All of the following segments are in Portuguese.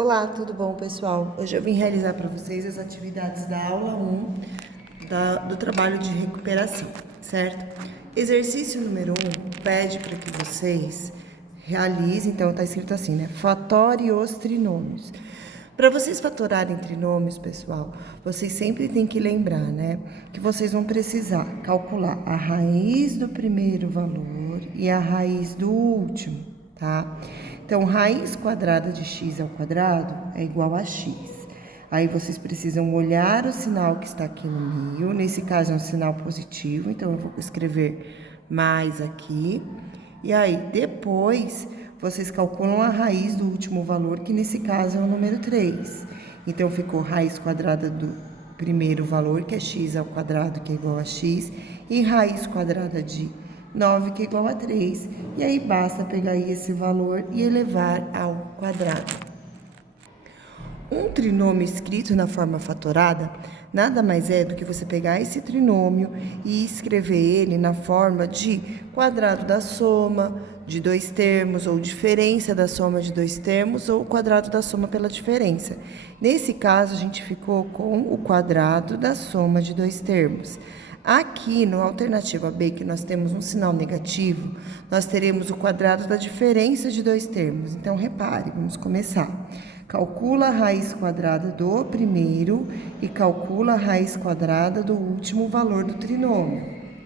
Olá, tudo bom, pessoal? Hoje eu vim realizar para vocês as atividades da aula 1 do trabalho de recuperação, certo? Exercício número 1 pede para que vocês realizem, então tá escrito assim, né? Fatore os trinômios. Para vocês fatorarem trinômios, pessoal, vocês sempre têm que lembrar, né? Que vocês vão precisar calcular a raiz do primeiro valor e a raiz do último, tá? Então, raiz quadrada de x ao quadrado é igual a x. Aí, vocês precisam olhar o sinal que está aqui no meio. Nesse caso, é um sinal positivo. Então, eu vou escrever mais aqui. E aí, depois, vocês calculam a raiz do último valor, que nesse caso é o número 3. Então, ficou raiz quadrada do primeiro valor, que é x ao quadrado, que é igual a x. E raiz quadrada de 9, que é igual a 3, e aí basta pegar esse valor e elevar ao quadrado. Um trinômio escrito na forma fatorada nada mais é do que você pegar esse trinômio e escrever ele na forma de quadrado da soma de dois termos, ou diferença da soma de dois termos, ou quadrado da soma pela diferença. Nesse caso, a gente ficou com o quadrado da soma de dois termos. Aqui no alternativa B, que nós temos um sinal negativo, nós teremos o quadrado da diferença de dois termos. Então, repare, vamos começar. Calcula a raiz quadrada do primeiro e calcula a raiz quadrada do último valor do trinômio,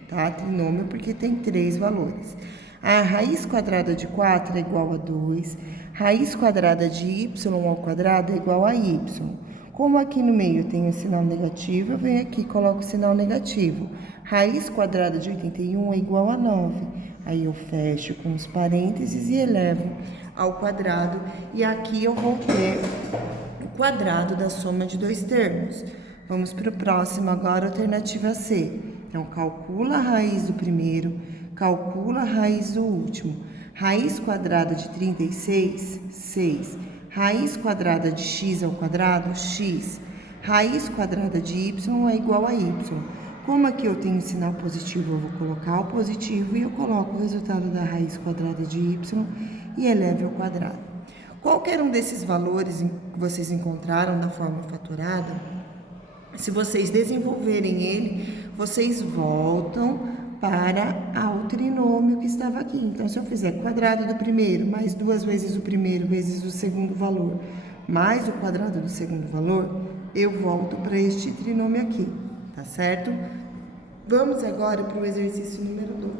tá? Trinômio porque tem 3 valores. A raiz quadrada de 4 é igual a 2, raiz quadrada de y ao quadrado é igual a y. Como aqui no meio tem o sinal negativo, eu venho aqui e coloco o sinal negativo. Raiz quadrada de 81 é igual a 9. Aí eu fecho com os parênteses e elevo ao quadrado. E aqui eu vou ter o quadrado da soma de dois termos. Vamos para o próximo agora, alternativa C. Então, calcula a raiz do primeiro, calcula a raiz do último. Raiz quadrada de 36, 6. Raiz quadrada de x ao quadrado, x. Raiz quadrada de y é igual a y. Como aqui eu tenho sinal positivo, eu vou colocar o positivo e eu coloco o resultado da raiz quadrada de y e elevo ao quadrado. Qualquer um desses valores que vocês encontraram na forma fatorada, se vocês desenvolverem ele, vocês voltam para o trinômio que estava aqui. Então, se eu fizer quadrado do primeiro, mais 2 vezes o primeiro, vezes o segundo valor, mais o quadrado do segundo valor, eu volto para este trinômio aqui, tá certo? Vamos agora para o exercício número 2.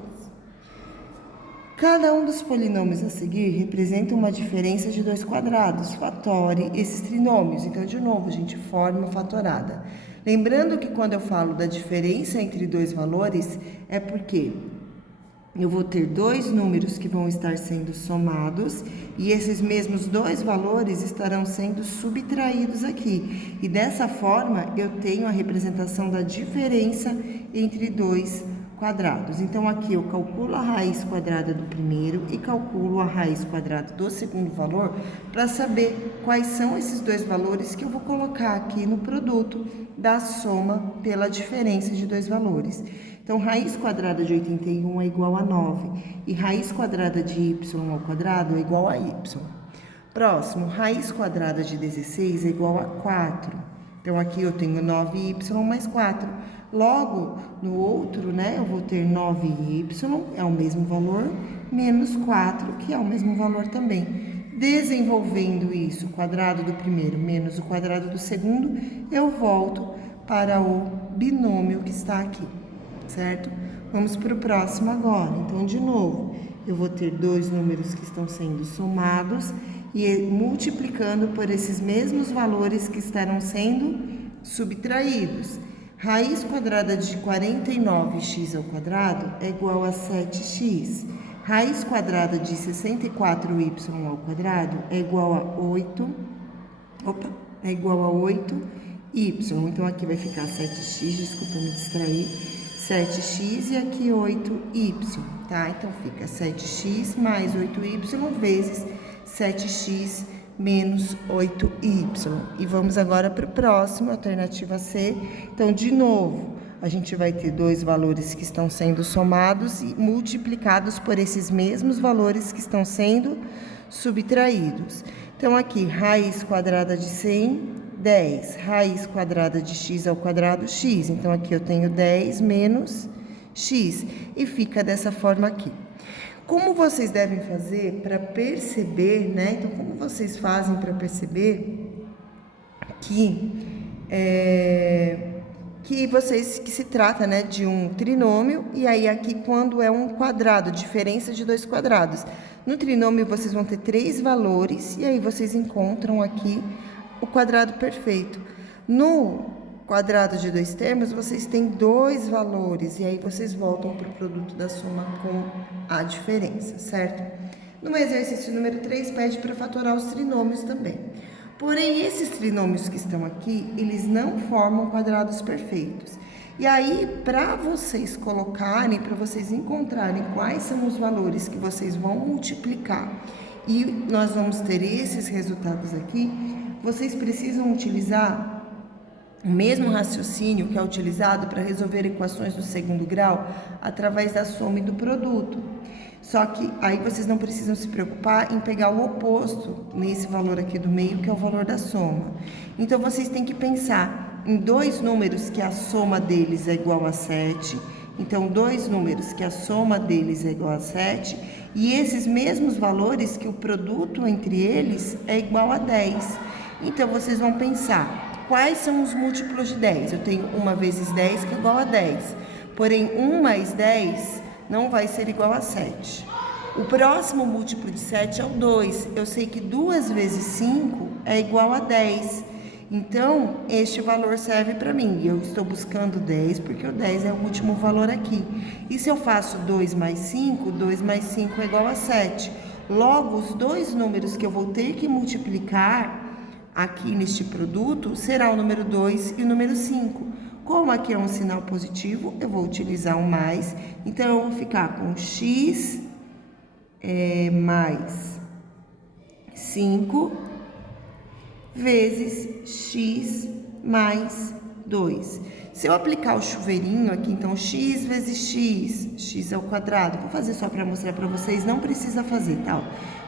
Cada um dos polinômios a seguir representa uma diferença de dois quadrados. Fatore esses trinômios. Então, de novo, a gente forma fatorada. Lembrando que quando eu falo da diferença entre dois valores, é porque eu vou ter dois números que vão estar sendo somados e esses mesmos dois valores estarão sendo subtraídos aqui. E dessa forma, eu tenho a representação da diferença entre dois quadrados. Então, aqui eu calculo a raiz quadrada do primeiro e calculo a raiz quadrada do segundo valor para saber quais são esses dois valores que eu vou colocar aqui no produto da soma pela diferença de dois valores. Então, raiz quadrada de 81 é igual a 9 e raiz quadrada de y ao quadrado é igual a y. Próximo, raiz quadrada de 16 é igual a 4. Então, aqui eu tenho 9y mais 4. Logo, no outro, né, eu vou ter 9y, é o mesmo valor, menos 4, que é o mesmo valor também. Desenvolvendo isso, o quadrado do primeiro menos o quadrado do segundo, eu volto para o binômio que está aqui, certo? Vamos para o próximo agora. Então, de novo, eu vou ter dois números que estão sendo somados e multiplicando por esses mesmos valores que estarão sendo subtraídos. Raiz quadrada de 49x ao quadrado é igual a 7x. Raiz quadrada de 64y ao quadrado é igual a 8y. Então, aqui vai ficar 7x, desculpa me distrair, 7x e aqui 8y, tá? Então, fica 7x mais 8y vezes 7x menos 8y. E vamos agora para o próximo, alternativa C. Então, de novo, a gente vai ter dois valores que estão sendo somados e multiplicados por esses mesmos valores que estão sendo subtraídos. Então, aqui, raiz quadrada de 100, 10. Raiz quadrada de x ao quadrado, x. Então, aqui eu tenho 10 menos x. E fica dessa forma aqui. Como vocês devem fazer para perceber, né? Então, como vocês fazem para perceber que se trata, né, de um trinômio, e aí aqui quando é um quadrado, diferença de dois quadrados. No trinômio vocês vão ter 3 valores, e aí vocês encontram aqui o quadrado perfeito. No quadrado de 2 termos, vocês têm 2 valores, e aí vocês voltam para o produto da soma com a diferença, certo? No exercício número 3, pede para fatorar os trinômios também. Porém, esses trinômios que estão aqui, eles não formam quadrados perfeitos. E aí, para vocês colocarem, para vocês encontrarem quais são os valores que vocês vão multiplicar e nós vamos ter esses resultados aqui, vocês precisam utilizar o mesmo raciocínio que é utilizado para resolver equações do segundo grau através da soma e do produto. Só que aí vocês não precisam se preocupar em pegar o oposto nesse valor aqui do meio, que é o valor da soma. Então, vocês têm que pensar em 2 números que a soma deles é igual a 7. Então, 2 números que a soma deles é igual a 7. E esses mesmos valores que o produto entre eles é igual a 10. Então, vocês vão pensar, quais são os múltiplos de 10? Eu tenho 1 vezes 10 que é igual a 10. Porém, 1 mais 10 não vai ser igual a 7. O próximo múltiplo de 7 é o 2. Eu sei que 2 vezes 5 é igual a 10. Então, este valor serve para mim. Eu estou buscando 10 porque o 10 é o último valor aqui. E se eu faço 2 mais 5, 2 mais 5 é igual a 7. Logo, os 2 números que eu vou ter que multiplicar aqui neste produto será o número 2 e o número 5. Como aqui é um sinal positivo, eu vou utilizar o mais. Então, eu vou ficar com x mais 5 vezes x mais 2. Se eu aplicar o chuveirinho aqui, então, x vezes x, x ao quadrado. Vou fazer só para mostrar para vocês, não precisa fazer, tá?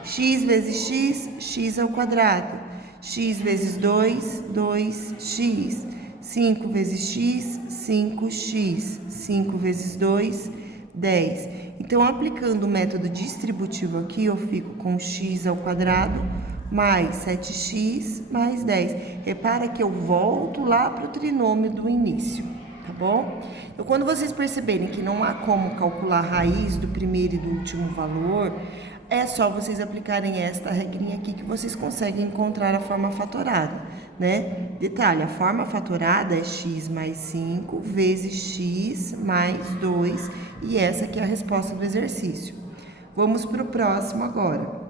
X vezes x, x ao quadrado. X vezes 2, 2x. 5 vezes x, 5x. 5 vezes 2, 10. Então, aplicando o método distributivo aqui, eu fico com x ao quadrado mais 7x mais 10. Repara que eu volto lá para o trinômio do início, tá bom? Então, quando vocês perceberem que não há como calcular a raiz do primeiro e do último valor, é só vocês aplicarem esta regrinha aqui que vocês conseguem encontrar a forma fatorada, né? Detalhe, a forma fatorada é x mais 5 vezes x mais 2, e essa aqui é a resposta do exercício. Vamos para o próximo agora.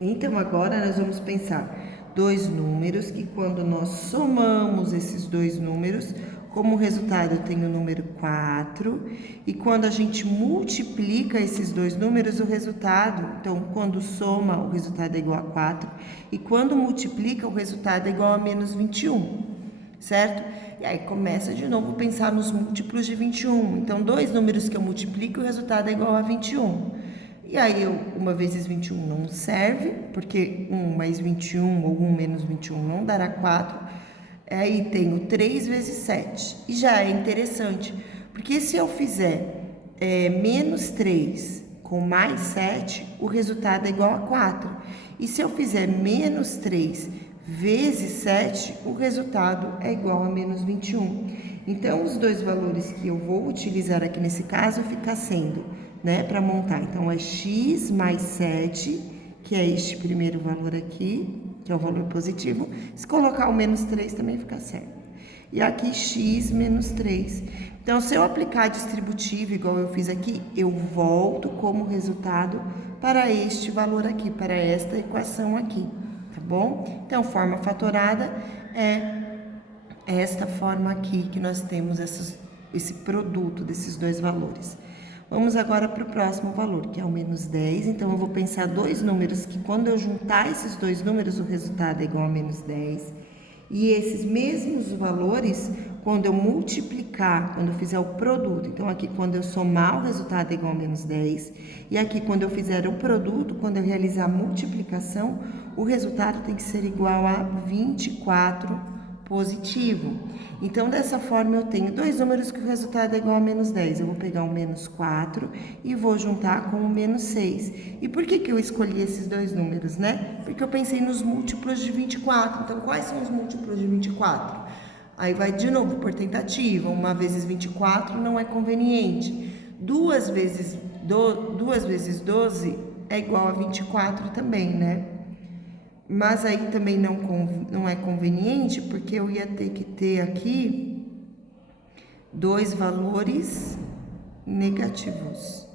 Então, agora nós vamos pensar 2 números que quando nós somamos esses 2 números, como resultado eu tenho o número 4, e quando a gente multiplica esses 2 números, o resultado, então quando soma o resultado é igual a 4, e quando multiplica o resultado é igual a menos 21, certo? E aí começa de novo a pensar nos múltiplos de 21, então 2 números que eu multiplico, o resultado é igual a 21. E aí, 1 vezes 21 não serve, porque 1 mais 21 ou 1 menos 21 não dará 4. Aí tenho 3 vezes 7. E já é interessante, porque se eu fizer menos 3 com mais 7, o resultado é igual a 4. E se eu fizer menos 3 vezes 7, o resultado é igual a menos 21. Então, os 2 valores que eu vou utilizar aqui nesse caso fica sendo, né, para montar. Então, é x mais 7, que é este primeiro valor aqui, que é o valor positivo. Se colocar o menos 3 também fica certo. E aqui x menos 3. Então, se eu aplicar distributivo igual eu fiz aqui, eu volto como resultado para este valor aqui, para esta equação aqui, tá bom? Então, forma fatorada é esta forma aqui que nós temos esse produto desses 2 valores. Vamos agora para o próximo valor, que é o menos 10. Então, eu vou pensar 2 números que quando eu juntar esses 2 números, o resultado é igual a menos 10. E esses mesmos valores, quando eu multiplicar, quando eu fizer o produto, então aqui quando eu somar o resultado é igual a menos 10, e aqui quando eu fizer o produto, quando eu realizar a multiplicação, o resultado tem que ser igual a 24 positivo. Então, dessa forma, eu tenho dois números que o resultado é igual a menos 10. Eu vou pegar o menos 4 e vou juntar com o menos 6. E por que eu escolhi esses dois números, né? Porque eu pensei nos múltiplos de 24. Então, quais são os múltiplos de 24? Aí vai de novo por tentativa. 1 vezes 24 não é conveniente. 2 vezes 12 é igual a 24 também, né? Mas aí também não é conveniente, porque eu ia ter que ter aqui dois valores negativos.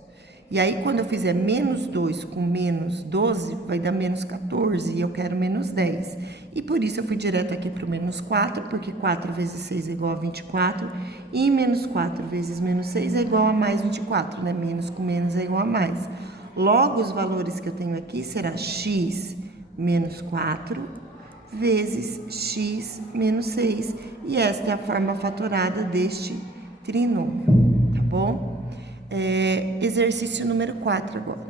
E aí, quando eu fizer menos 2 com menos 12, vai dar menos 14, e eu quero menos 10. E por isso eu fui direto aqui para o menos 4, porque 4 vezes 6 é igual a 24, e menos 4 vezes menos 6 é igual a mais 24, né? Menos com menos é igual a mais. Logo, os valores que eu tenho aqui será x menos 4 vezes x menos 6. E esta é a forma fatorada deste trinômio, tá bom? Exercício número 4 agora.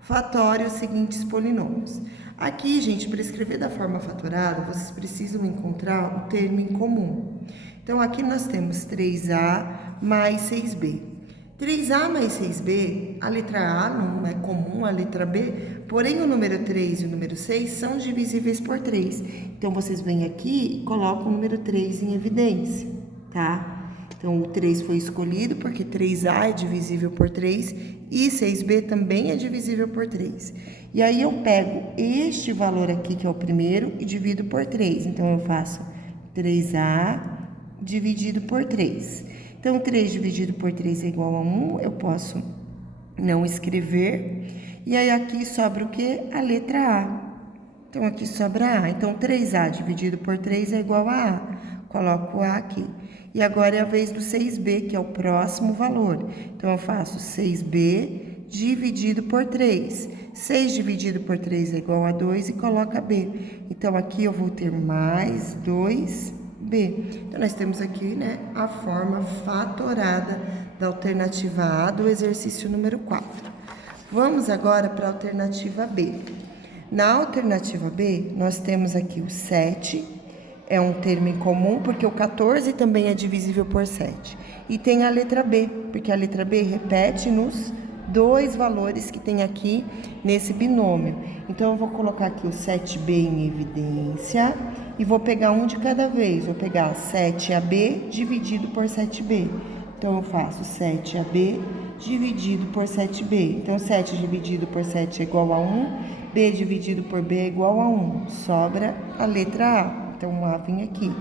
Fatório os seguintes polinômios. Aqui, gente, para escrever da forma fatorada, vocês precisam encontrar o termo em comum. Então, aqui nós temos 3a mais 6b. 3a mais 6b, a letra A não é comum, a letra B, porém o número 3 e o número 6 são divisíveis por 3. Então, vocês vêm aqui e colocam o número 3 em evidência, tá? Então, o 3 foi escolhido porque 3a é divisível por 3 e 6b também é divisível por 3. E aí, eu pego este valor aqui, que é o primeiro, e divido por 3. Então, eu faço 3a dividido por 3. Então, 3 dividido por 3 é igual a 1, eu posso não escrever. E aí, aqui sobra o quê? A letra A. Então, aqui sobra A. Então, 3A dividido por 3 é igual a A. Coloco o A aqui. E agora é a vez do 6B, que é o próximo valor. Então, eu faço 6B dividido por 3. 6 dividido por 3 é igual a 2 e coloca B. Então, aqui eu vou ter mais 2B. Então, nós temos aqui, né, a forma fatorada da alternativa A do exercício número 4. Vamos agora para a alternativa B. Na alternativa B, nós temos aqui o 7, é um termo em comum, porque o 14 também é divisível por 7. E tem a letra B, porque a letra B repete nos dois valores que tem aqui nesse binômio. Então, eu vou colocar aqui o 7B em evidência e vou pegar um de cada vez. Vou pegar 7AB dividido por 7B. Então, eu faço 7AB dividido por 7B. Então, 7 dividido por 7 é igual a 1, B dividido por B é igual a 1. Sobra a letra A. Então, o A vem aqui.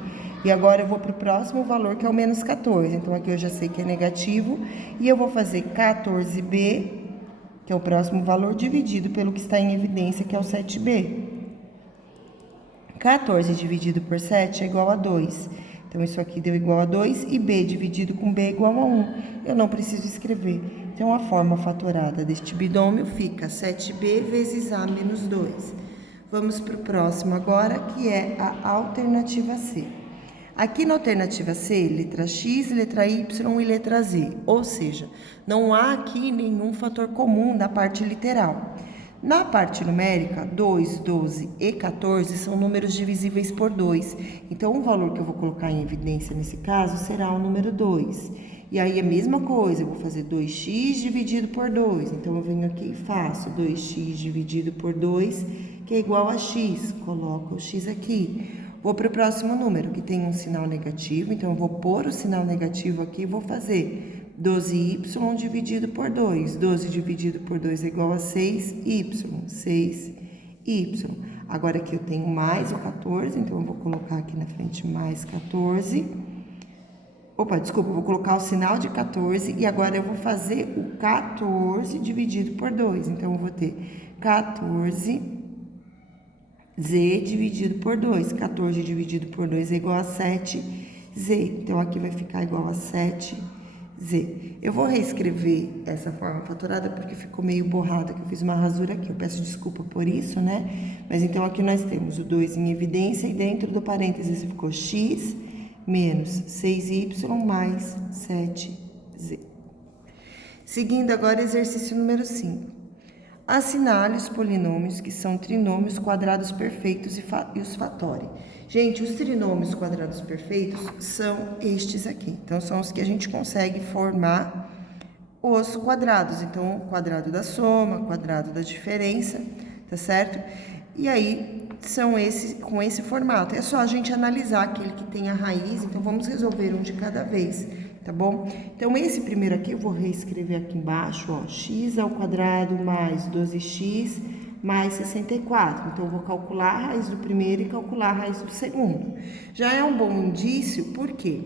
E agora eu vou para o próximo valor, que é o menos 14. Então, aqui eu já sei que é negativo. E eu vou fazer 14B, que é o próximo valor, dividido pelo que está em evidência, que é o 7B. 14 dividido por 7 é igual a 2. Então, isso aqui deu igual a 2. E B dividido com B é igual a 1. Eu não preciso escrever. Então, a forma fatorada deste binômio fica 7B vezes A menos 2. Vamos para o próximo agora, que é a alternativa C. Aqui na alternativa C, letra X, letra Y e letra Z. Ou seja, não há aqui nenhum fator comum da parte literal. Na parte numérica, 2, 12 e 14 são números divisíveis por 2. Então, o valor que eu vou colocar em evidência nesse caso será o número 2. E aí, a mesma coisa, eu vou fazer 2x dividido por 2. Então, eu venho aqui e faço 2x dividido por 2, que é igual a x. Coloco o x aqui. Vou para o próximo número, que tem um sinal negativo. Então, eu vou pôr o sinal negativo aqui e vou fazer 12y dividido por 2. 12 dividido por 2 é igual a 6y. 6y. Agora, aqui eu tenho mais o 14, então eu vou colocar aqui na frente mais 14. Opa, desculpa, eu vou colocar o sinal de 14 e agora eu vou fazer o 14 dividido por 2. Então, eu vou ter 14z dividido por 2. 14 dividido por 2 é igual a 7z. Então, aqui vai ficar igual a 7z. Z. Eu vou reescrever essa forma fatorada porque ficou meio borrada, que eu fiz uma rasura aqui. Eu peço desculpa por isso, né? Mas então aqui nós temos o 2 em evidência e dentro do parênteses ficou x menos 6y mais 7z. Seguindo agora exercício número 5. Assinale os polinômios que são trinômios quadrados perfeitos e os fatore. Gente, os trinômios quadrados perfeitos são estes aqui. Então, são os que a gente consegue formar os quadrados. Então, o quadrado da soma, o quadrado da diferença, tá certo? E aí, são esses com esse formato. É só a gente analisar aquele que tem a raiz. Então, vamos resolver um de cada vez, tá bom? Então, esse primeiro aqui, eu vou reescrever aqui embaixo, ó, x ao quadrado mais 12x mais 64. Então, eu vou calcular a raiz do primeiro e calcular a raiz do segundo. Já é um bom indício, porque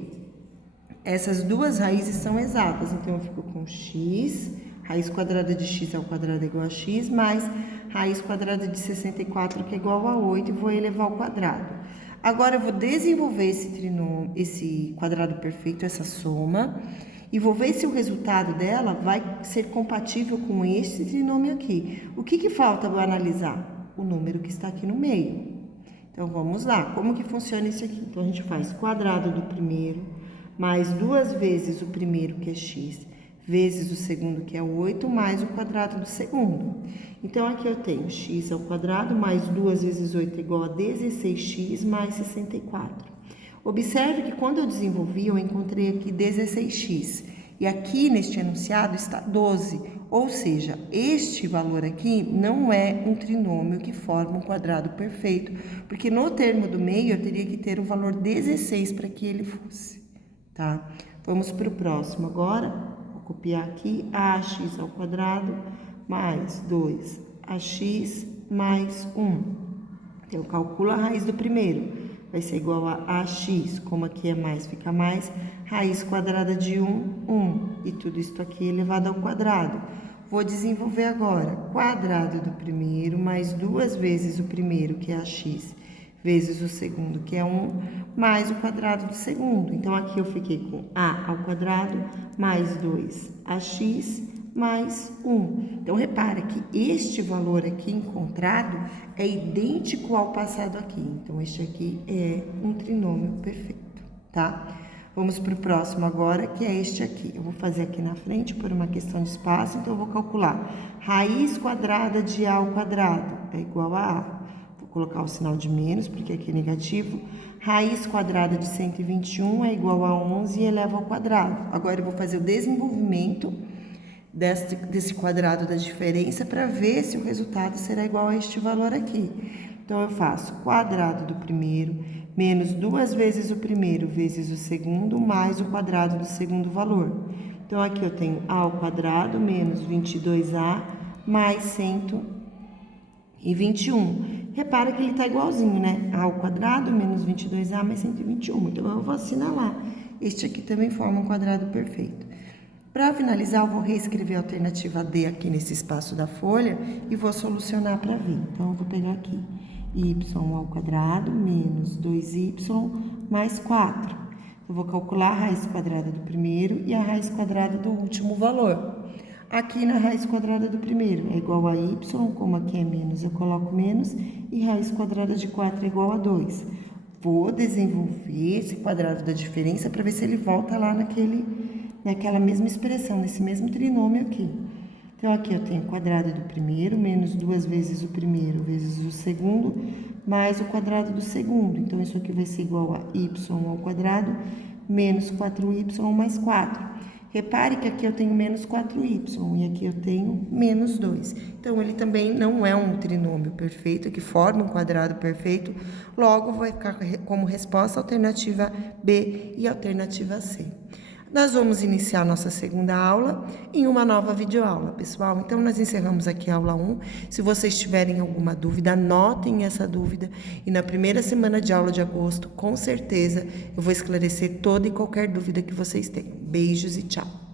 essas duas raízes são exatas. Então, eu fico com x, raiz quadrada de x ao quadrado é igual a x, mais raiz quadrada de 64, que é igual a 8, e vou elevar ao quadrado. Agora, eu vou desenvolver esse quadrado perfeito, essa soma, e vou ver se o resultado dela vai ser compatível com esse trinômio aqui. O que falta eu analisar? O número que está aqui no meio. Então, vamos lá. Como que funciona isso aqui? Então, a gente faz quadrado do primeiro, mais 2 vezes o primeiro, que é x, vezes o segundo, que é 8, mais o quadrado do segundo. Então, aqui eu tenho x ao quadrado, mais 2 vezes 8 é igual a 16x, mais 64. Observe que quando eu desenvolvi, eu encontrei aqui 16x. E aqui neste enunciado está 12. Ou seja, este valor aqui não é um trinômio que forma um quadrado perfeito, porque no termo do meio eu teria que ter o valor 16 para que ele fosse, tá? Vamos para o próximo agora. Vou copiar aqui ax ao quadrado mais 2ax mais 1. Então, eu calculo a raiz do primeiro. Vai ser igual a ax, como aqui é mais, fica mais, raiz quadrada de 1, 1. E tudo isso aqui elevado ao quadrado. Vou desenvolver agora, quadrado do primeiro, mais 2 vezes o primeiro, que é ax, vezes o segundo, que é 1, mais o quadrado do segundo. Então, aqui eu fiquei com a ao quadrado, mais 2ax, mais 1. Então, repara que este valor aqui encontrado é idêntico ao passado aqui. Então, este aqui é um trinômio perfeito, tá? Vamos para o próximo agora, que é este aqui. Eu vou fazer aqui na frente por uma questão de espaço, então eu vou calcular. Raiz quadrada de a ao quadrado é igual a a. Vou colocar o sinal de menos, porque aqui é negativo. Raiz quadrada de 121 é igual a 11 e eleva ao quadrado. Agora, eu vou fazer o desenvolvimento desse quadrado da diferença para ver se o resultado será igual a este valor aqui. Então, eu faço quadrado do primeiro menos 2 vezes o primeiro vezes o segundo mais o quadrado do segundo valor. Então, aqui eu tenho a ao quadrado menos 22a mais 121. Repara que ele está igualzinho, né? A ao quadrado menos 22a mais 121. Então, eu vou assinalar. Este aqui também forma um quadrado perfeito. Para finalizar, eu vou reescrever a alternativa D aqui nesse espaço da folha e vou solucionar para ver. Então, eu vou pegar aqui y ao quadrado menos 2y mais 4. Eu vou calcular a raiz quadrada do primeiro e a raiz quadrada do último valor. Aqui na raiz quadrada do primeiro é igual a y, como aqui é menos, eu coloco menos, e raiz quadrada de 4 é igual a 2. Vou desenvolver esse quadrado da diferença para ver se ele volta lá naquela mesma expressão, nesse mesmo trinômio aqui. Então, aqui eu tenho quadrado do primeiro, menos 2 vezes o primeiro, vezes o segundo, mais o quadrado do segundo. Então, isso aqui vai ser igual a y ao quadrado, menos 4y mais 4. Repare que aqui eu tenho menos 4y e aqui eu tenho menos 2. Então, ele também não é um trinômio perfeito, que forma um quadrado perfeito. Logo, vai ficar como resposta a alternativa B e a alternativa C. Nós vamos iniciar nossa segunda aula em uma nova videoaula, pessoal. Então, nós encerramos aqui a aula 1. Se vocês tiverem alguma dúvida, anotem essa dúvida. E na primeira semana de aula de agosto, com certeza, eu vou esclarecer toda e qualquer dúvida que vocês tenham. Beijos e tchau!